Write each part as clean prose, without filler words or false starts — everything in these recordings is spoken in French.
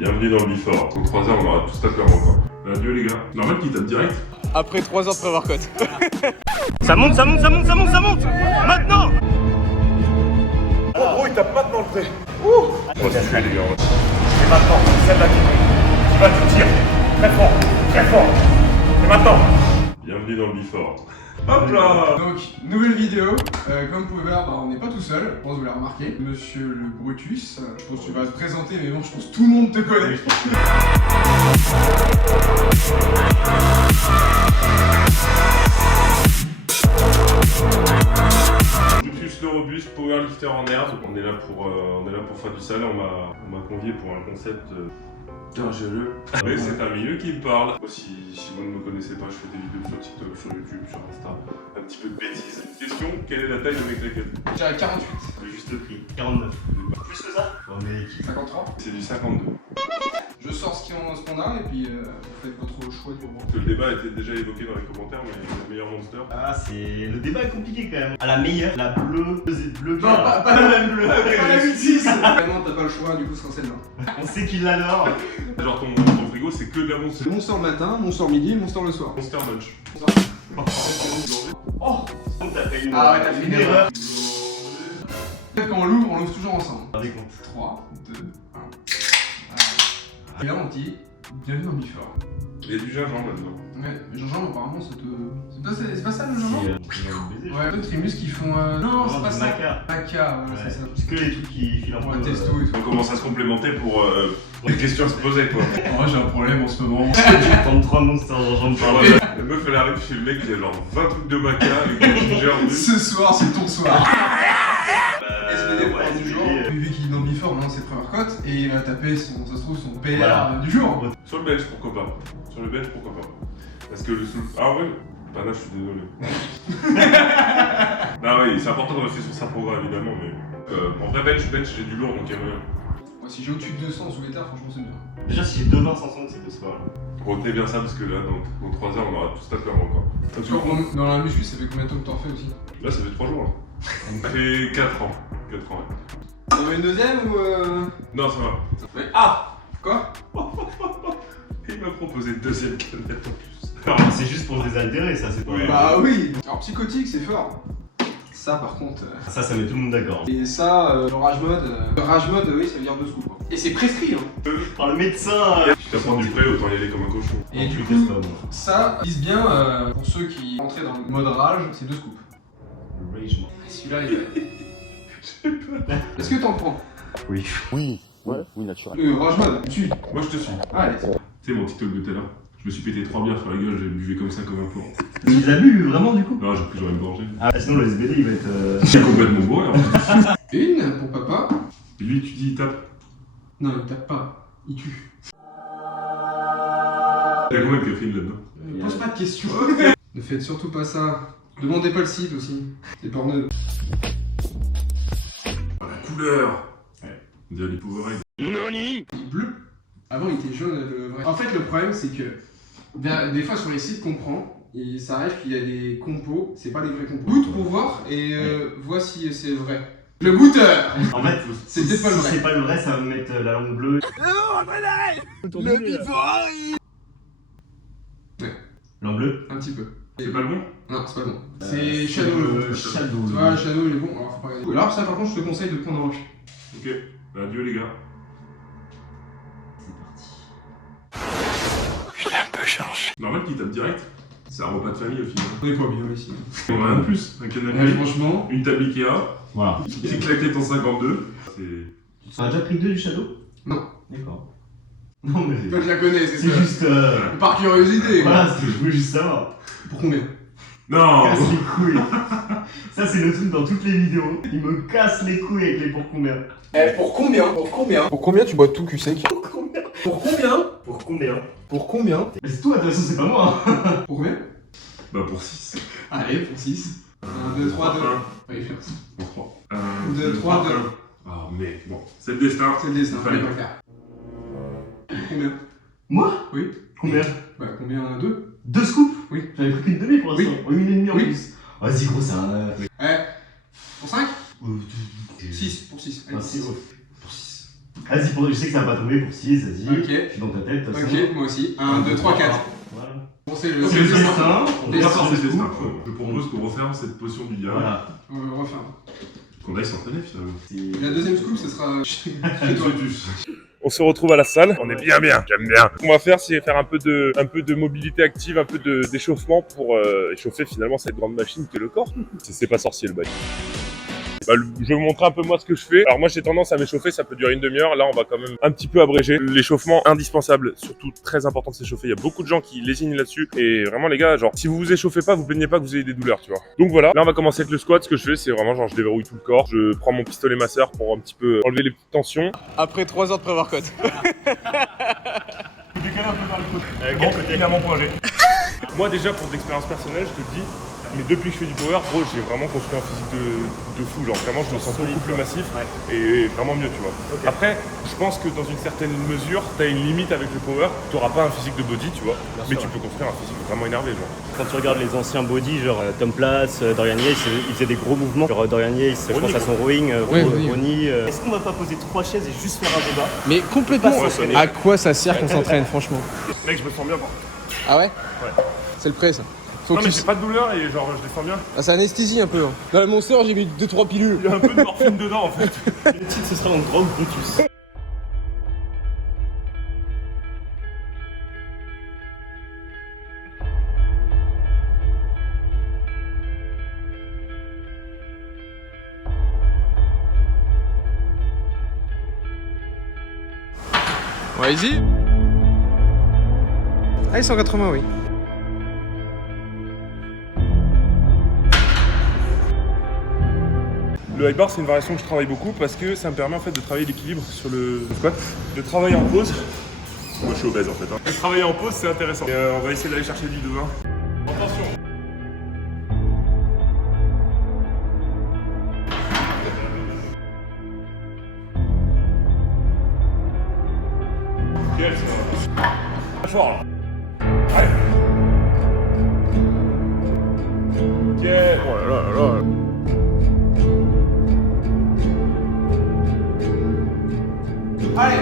Bienvenue dans le Before. Dans 3 heures, on aura tous tapé en encore. Adieu les gars. Normal qu'il tape direct. Après 3 heures de pré-workout. Ça monte, ça monte, ça monte, ça monte, ça monte. Maintenant. Oh gros, il tape maintenant le pré. Ouh. On va se tuer les gars. C'est maintenant, c'est celle-là qui va te tirer. Très fort, très fort. C'est maintenant. Bienvenue dans le Before. Hop là. Donc, nouvelle vidéo. Comme vous pouvez voir, on n'est pas tout seul. Je pense que vous l'avez remarqué. Monsieur le Brutus. Je pense que tu vas te présenter, mais bon, je pense que tout le monde te connaît. Brutus le robuste, powerlifter en herbe. On est là pour faire du sale. On m'a convié pour un concept. Cargeux. Mais c'est un milieu qui me parle. Moi, si vous ne me connaissez pas, je fais des vidéos sur TikTok, sur YouTube, sur Insta. Un petit peu de bêtises. Question, quelle est la taille de mes claquettes? J'ai à 48. Le juste prix. 49. Plus que ça? On est qui? 53. C'est du 52. Je sors ce qu'on a et puis vous faites votre choix du moment. Parce que le débat était déjà évoqué dans les commentaires, mais le meilleur monster. Ah, c'est... Le débat est compliqué quand même. À la meilleure, la bleue... Bleu Non, pas la même bleue. Pas la 8-6. Vraiment, t'as pas le choix, du coup, ce sera celle-là. On sait qu'il l'adore. Genre ton frigo, c'est que de la monster. Monster le matin, Monster midi, Monster le soir. Monster Munch. Oh. Donc t'as fait une... Ah ouais, t'as fait une erreur. Quand on l'ouvre toujours ensemble. Rendez compte. 3, 2, 1. Et là, on dit bienvenue dans Before. Il y a du gingembre là-dedans. Ouais, mais gingembre, apparemment, ça te. C'est pas ça le gingembre? C'est... Ouais, d'autres Trimus qui font. Non, c'est pas ça. Maca. Maca, voilà, c'est ça. C'est que les trucs qui filent un peu... Ouais, testo et tout. On commence à se complémenter pour les questions à se poser quoi. Moi, j'ai un problème en ce moment. 33 monstres gingembre par là. La meuf elle arrive chez le mec, il y a genre 20 trucs de maca et du ginger en plus. Ce soir, c'est ton soir. SVD ouais, du jour. Vu qu'il est dans Before, maintenant c'est pré-workout. Et il va taper ça se trouve, son PR Voilà. du jour. Sur le bench, pourquoi pas. Sur le bench, pourquoi pas. Parce que le sous. Ah ouais. Bah là, je suis désolé. Non, oui, c'est important de rester sur sa programme évidemment, mais. En vrai, bench, j'ai du lourd donc il y a rien. Moi, si j'ai au-dessus de 200 sous les terres, franchement, c'est bien. Déjà, si j'ai 2,20 sans son, c'est pas mal. Retenez bien ça parce que là, dans 3 heures, on aura tous tapé en encore. Parce que dans la muscu, ça fait combien de temps que t'en fais aussi? Là, ça fait 3 jours là. Ça fait 4 ans. 4 ans, ouais. T'en veux une deuxième ou Non, ça va. Mais ah! Quoi? Il m'a proposé une deuxième canette en plus. Alors, c'est juste pour désaltérer, ça, c'est pas... Oui. Bah oui! Alors, psychotique, c'est fort. Ça, par contre. Ça met tout le monde d'accord. Et ça, le rage mode, oui, ça veut dire 2 scoops. Hein. Et c'est prescrit, hein. Par le médecin. Tu t'apprends du prêt, autant y aller comme un cochon. Et du Plus coup, que ça, bon. ça, ils disent bien, pour ceux qui rentraient dans le mode rage, c'est 2 scoops. Le rage. Et celui-là, il est. Est-ce que t'en prends? Oui. Oui, naturel. Le rage mode, tu suis. Moi, je te suis. Allez. Tu sais, mon TikTok de tout à l'heure. Je me suis pété 3 bières sur la gueule, j'ai buvé comme ça comme un porc. Tu les as bu vraiment du coup? Non, j'ai plus j'aurais me gorger. Ah, sinon le SBD il va être. C'est complètement bourré en fait. Une pour papa. Et lui, tu dis, il tape. Non, il tape pas. Il tue. Il y a combien de caféine là-dedans? Pose pas de questions. Ne faites surtout pas ça. Demandez pas le site aussi. C'est porneux. Oh, la couleur. Ouais. On dirait les Powerade. Il est bleu. Avant, il était jaune, le vrai. En fait, le problème, c'est que des fois, sur les sites qu'on prend, ça arrive qu'il y a des compos, c'est pas les vrais compos. Goûte pour voir et vois si c'est vrai. Le goûteur. En fait, C'est peut-être pas le si vrai. c'est pas le vrai, ça va me mettre la langue bleue. Le before. Langue bleue? Un petit peu. C'est pas le bon? Non, c'est pas bon. C'est Shadow le bon. Shadow. Tu vois, Shadow il est bon, alors faut pas regarder. Alors ça par contre je te conseille de prendre orange. Ok. Bah, adieu les gars. C'est parti. Il a un peu changé. Normal qu'il tape direct. C'est un repas de famille au final. On est pas bien ici. On a rien de plus. Un canapé, Ouais, franchement. une table Ikea, Voilà. une petite claquette en 52. C'est. Tu en as déjà pris 2 du Shadow? Non. D'accord. Non mais Toi je la connais, c'est c'est ça. juste. Par curiosité. Voilà, je voulais juste savoir. Pour combien? Non! Casse les couilles. Ça c'est le truc dans toutes les vidéos. Il me casse les couilles avec les pour combien. Eh, pour combien? Pour combien? Pour combien tu bois tout cul sec? Pour combien? Pour combien? Pour combien? Pour combien? Mais c'est toi, de toute façon c'est pas moi. Pour combien? Bah, pour 6. Allez, pour 6. 1, 2, 3, 2. Oui, faire ça. Pour 3. 2, 3, 2. Ah, mais bon, c'est le destin. C'est le destin, Fallait fallait pas le faire. Combien? Moi? Oui. Combien? Bah, combien? 2? 2 scoops? Oui. J'avais pris qu'une demi pour l'instant. Oui. Une et demie en Oui. plus. Vas-y gros, c'est un. Eh, pour 5? Euh, 6, pour 6. Ah, Allez, six, 6. ouais. Pour 6. Vas-y, je sais que ça va pas tomber pour 6, vas-y. Ok. Je suis dans ta tête, de toute façon. Ok, moi aussi. 1, 2, 3, 4. Voilà. Bon, c'est le C'est le destin. On Destin. va faire ce destin. Je propose qu'on referme cette potion du diable. Voilà. On va refaire. Qu'on aille s'entraîner finalement. La deuxième scoop, ce sera chez toi. On se retrouve à la salle, on est bien, j'aime bien. Ce qu'on va faire, c'est faire un peu de mobilité active, un peu d'échauffement pour échauffer finalement cette grande machine que le corps. C'est pas sorcier le bail. Bah, je vais vous montrer un peu moi ce que je fais. Alors moi j'ai tendance à m'échauffer, ça peut durer une demi-heure. Là on va quand même un petit peu abréger. L'échauffement indispensable, surtout très important de s'échauffer. Il y a beaucoup de gens qui lésinent là-dessus. Et vraiment les gars, genre si vous vous échauffez pas, vous plaignez pas que vous ayez des douleurs, tu vois. Donc voilà, là on va commencer avec le squat. Ce que je fais c'est vraiment genre je déverrouille tout le corps. Je prends mon pistolet masseur pour un petit peu enlever les petites tensions. Après 3 heures de pré-workout. Décaler un peu vers le côté. Bon, il a mon projet. Moi déjà pour d'expérience personnelle, je te le dis, mais depuis que je fais du power, gros, j'ai vraiment construit un physique de fou. Genre vraiment, je me sens beaucoup plus massif et vraiment mieux, tu vois. Okay. Après, je pense que dans une certaine mesure, t'as une limite avec le power. T'auras pas un physique de body, tu vois, mais tu peux construire un physique vraiment énervé, genre. Quand tu regardes les anciens body, genre Tom Platz, Dorian Yates, ils faisaient des gros mouvements. Genre Dorian Yates, je pense à son rowing, Ronnie. Est-ce qu'on va pas poser 3 chaises et juste faire un débat? Mais complètement. À quoi ça sert qu'on s'entraîne, franchement? Mec, je me sens bien, bon. Ah ouais? Ouais. C'est le prêt, ça. Faut non que mais j'ai pas de douleur et genre je les sens bien. Ah, c'est anesthésie un peu. Hein. Dans le Monster, j'ai mis 2-3 pilules. Il y a un peu de morphine dedans en fait. Le titre, ce sera en Grande Brutus. Allez-y. Allez, 180, oui. Le high bar c'est une variation que je travaille beaucoup parce que ça me permet en fait de travailler l'équilibre sur le squat, de travailler en pause. Moi je suis obèse en fait. Hein. De travailler en pause c'est intéressant. Et, on va essayer d'aller chercher le lead demain. Attention. Quel ça. Très fort là. Allez. Quel. Oh là là là là. Allez.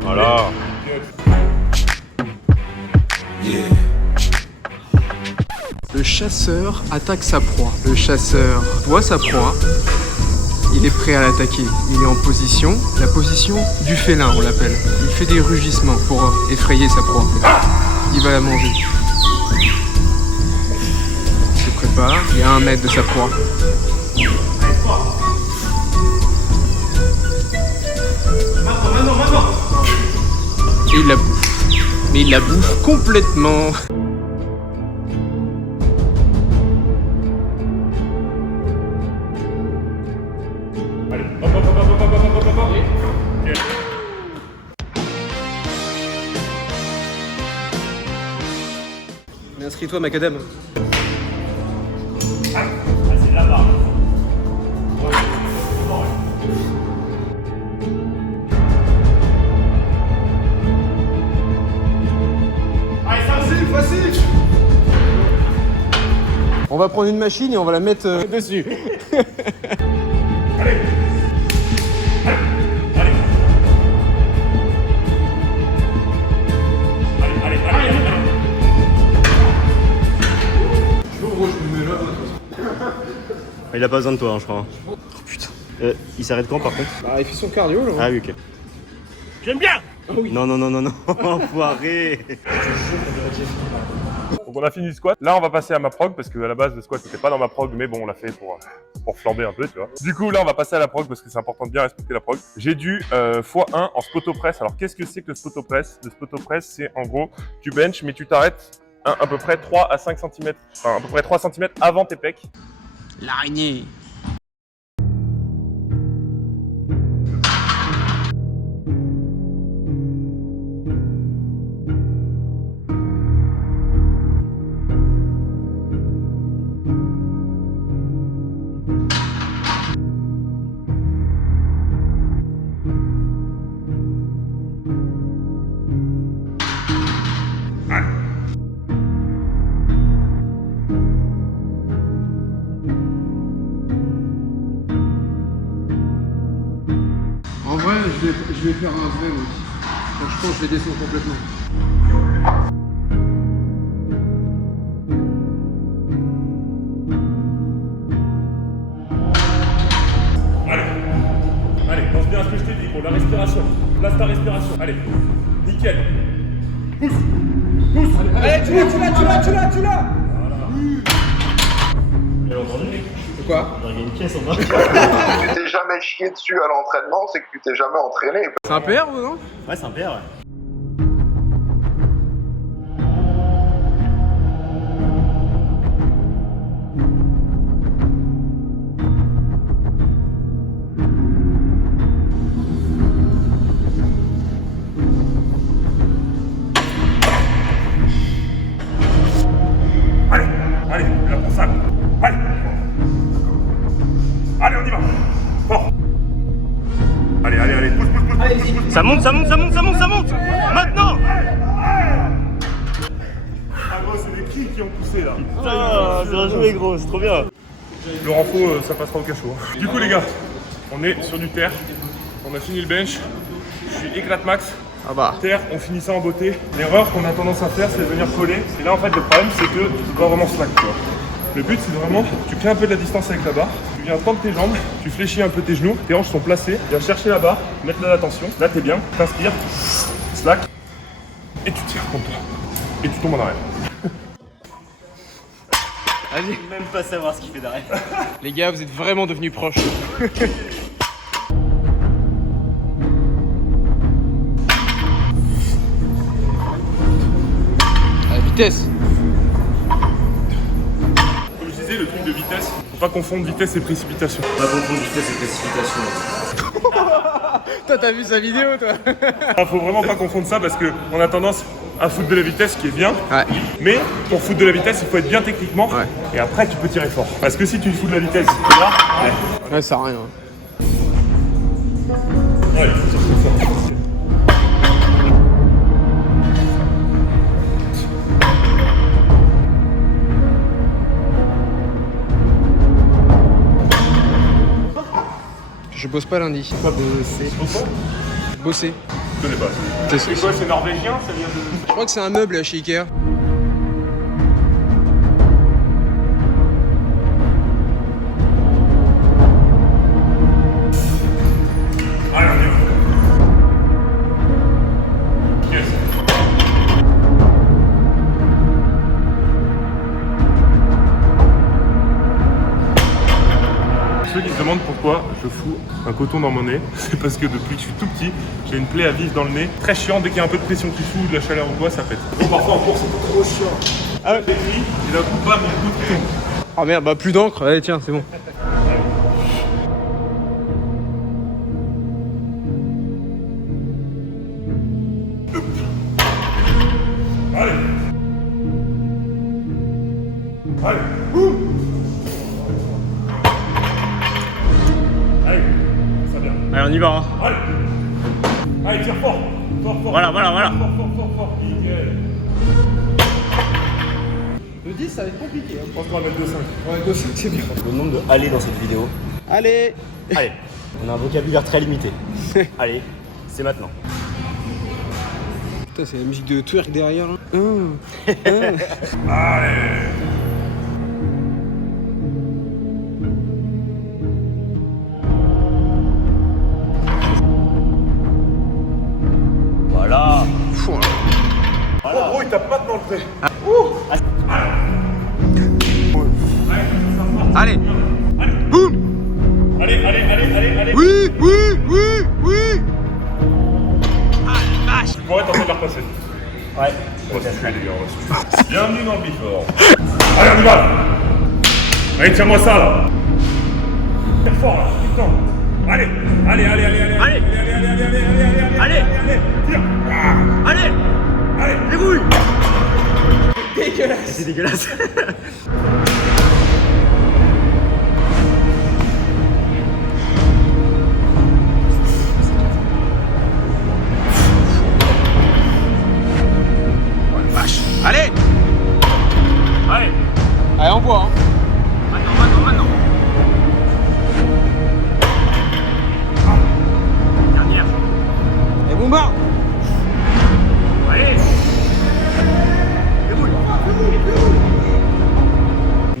Voilà. Le chasseur attaque sa proie. Le chasseur voit sa proie. Il est prêt à l'attaquer. Il est en position, la position du félin, on l'appelle. Il fait des rugissements pour effrayer sa proie. Il va la manger. Il se prépare. Il est à 1 mètre de sa proie. Et il la bouffe. Mais il la bouffe complètement. Allez, hop, hop, hop, hop, hop, hop, hop, hop, hop. Ok. Mais inscris-toi, Macadam. Ah, c'est de la barre. Allez, ça Facile, facile. On va prendre une machine et on va la mettre dessus. Allez. Allez. Allez. Allez. Je me mets là, Il a pas besoin de toi, hein, je crois. Oh putain. Il s'arrête quand par contre? Bah, il fait son cardio là. Ah oui, ok. J'aime bien. Non, enfoiré. Donc on a fini le squat. Là on va passer à ma prog parce que à la base le squat n'était pas dans ma prog, mais bon on l'a fait pour flamber un peu, tu vois. Du coup là on va passer à la prog parce que c'est important de bien respecter la prog. J'ai du x1 en spoto press. Alors qu'est-ce que c'est que le spoto press? Le spoto press c'est en gros tu benches mais tu t'arrêtes à peu près 3 à 5 cm, enfin à peu près 3 cm avant tes pecs. L'araignée. Je vais faire un vrai mec. Enfin, je pense que je vais descendre complètement. Allez, pense bien à ce que je te dis pour la respiration. Place ta respiration. Allez, nickel. Pousse. Allez, tu l'as. Et entendu, C'est quoi? il y a une pièce en bas. Tu t'es jamais chié dessus à l'entraînement, c'est que tu t'es jamais entraîné. C'est un PR ou non? Ouais, c'est un PR, ouais. Allez, là pour ça. Allez. Allez, on y va. Fort. Allez, pousse. Ça monte. Maintenant. Ah gros, c'est des cris qui ont poussé là. Ah, bien joué, gros, c'est trop bien. Le renfort, ça passera au cachot. Du coup les gars, on est sur du terre. On a fini le bench. Je suis éclate max. Ah bah. Terre, on finit ça en beauté. L'erreur qu'on a tendance à faire, c'est de venir coller. Et là en fait le problème c'est que tu peux pas vraiment slack, tu vois. Le but c'est vraiment, tu crées un peu de la distance avec la barre, tu viens tendre tes jambes, tu fléchis un peu tes genoux, tes hanches sont placées, tu viens chercher la barre, mettre là la tension, là t'es bien, t'inspires, slack, et tu tires contre toi. Et tu tombes en arrière. Allez, même pas savoir ce qu'il fait d'arrêt. Les gars, vous êtes vraiment devenus proches. À la vitesse. Comme je disais, le truc de vitesse, faut pas confondre vitesse et précipitation. Pas confondre vitesse et précipitation. Toi, t'as vu sa vidéo, toi? Faut vraiment pas confondre ça parce qu'on a tendance à foutre de la vitesse, ce qui est bien. Ouais. Mais pour foutre de la vitesse, il faut être bien techniquement. Ouais. Et après, tu peux tirer fort. Parce que si tu fous de la vitesse, t'es là. Ouais, ça sert à rien. Ouais, il faut sortir fort. Je bosse pas lundi. Pas bosser. Bosser. Je connais pas. C'est quoi, c'est norvégien? Ça vient de. Je crois que c'est un meuble chez Ikea. Allez, on y va. Yes. Ceux qui se demandent pourquoi je fous un coton dans mon nez, c'est parce que depuis que je suis tout petit, j'ai une plaie à vif dans le nez. Très chiant, dès qu'il y a un peu de pression qui fout, de la chaleur ou quoi, ça pète. Bon, parfois en course, c'est trop chiant. Ah ouais, et d'un coup, bam, il coûte tout. Ah merde, bah plus d'encre. Allez, tiens, c'est bon. Allez. Allez. Boum. Allez. Ça vient. Allez, on y va, hein. Allez. Allez, tire fort. Fort. Voilà. Fort. Nickel. Le 10, ça va être compliqué. Je pense qu'on va mettre 2-5. Ouais, 2-5, c'est bien. Le nombre de allez dans cette vidéo. Allez. Allez, on a un vocabulaire très limité. Allez, c'est maintenant. Putain, c'est la musique de twerk derrière là. Allez. Voilà. Fou, hein. Oh gros, il tape pas dans le trait. Allez. Boum. Allez. Oui. Tu pourrais tenter de la repasser. Ouais. On va se tuer les gars, on va se tuer. Bienvenue dans le Before. Allez, on y va. Allez, tiens-moi ça là. Tire fort là, putain. Allez. Tire. Allez. Débrouille. Dégueulasse. C'est dégueulasse. Allez. Allez. Allez, on voit. Hein. Maintenant. Dernière.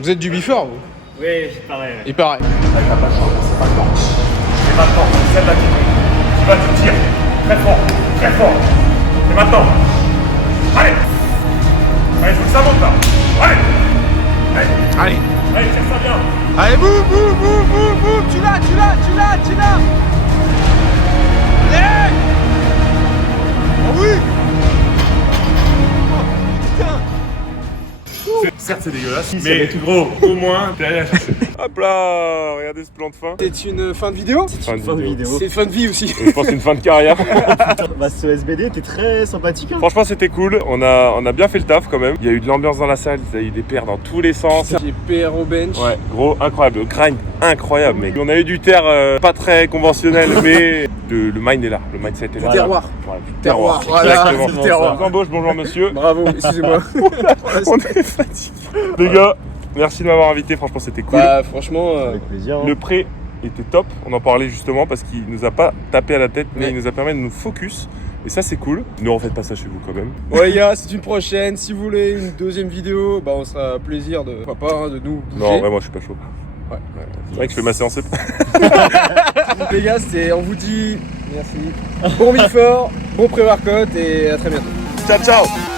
Vous êtes du before vous? Oui, pareil. Et pareil. Allez, t'as pas de chance, c'est pas le temps. C'est maintenant, c'est celle-là qui va te tirer. Très fort, très fort. C'est maintenant. Allez. Allez, je veux que ça monte là. Allez. Allez. Allez. Allez, tire ça bien. Allez, boum, boum, boum, boum, boum. Tu l'as. Allez. Oh oui. Certes, c'est dégueulasse, mais gros, au moins, t'es allé la chercher. Hop là, regardez ce plan de fin. C'est une fin de vidéo? Fin Fin de vidéo. C'est fin de vie aussi. Je pense que c'est une fin de carrière. Bah, ce SBD était très sympathique. Hein. Franchement, c'était cool. On a bien fait le taf quand même. Il y a eu de l'ambiance dans la salle, il y a eu des paires dans tous les sens. J'ai PR au bench. Ouais, gros, incroyable. Le grind, incroyable, mec. On a eu du terre pas très conventionnel, mais le mind est là. Le mindset est là. Terroir. Voilà, du Terroir, voilà, Exactement. c'est le terroir. Embauche, bonjour monsieur. Bravo, excusez-moi. On est fatigué. Les gars, merci de m'avoir invité. Franchement, c'était cool. Bah franchement, Avec plaisir. Hein. Le prêt était top. On en parlait justement parce qu'il nous a pas tapé à la tête, mais Ouais. il nous a permis de nous focus. Et ça, c'est cool. Ne refaites pas ça chez vous quand même. ouais les gars, c'est une prochaine. Si vous voulez une deuxième vidéo, bah on sera plaisir de, pourquoi pas, hein, de nous bouger. Non, ouais, moi, je suis pas chaud. Ouais. C'est vrai que je fais ma séance. Donc les gars, on vous dit merci. Bon before, bon pré-workout et à très bientôt. Ciao, ciao.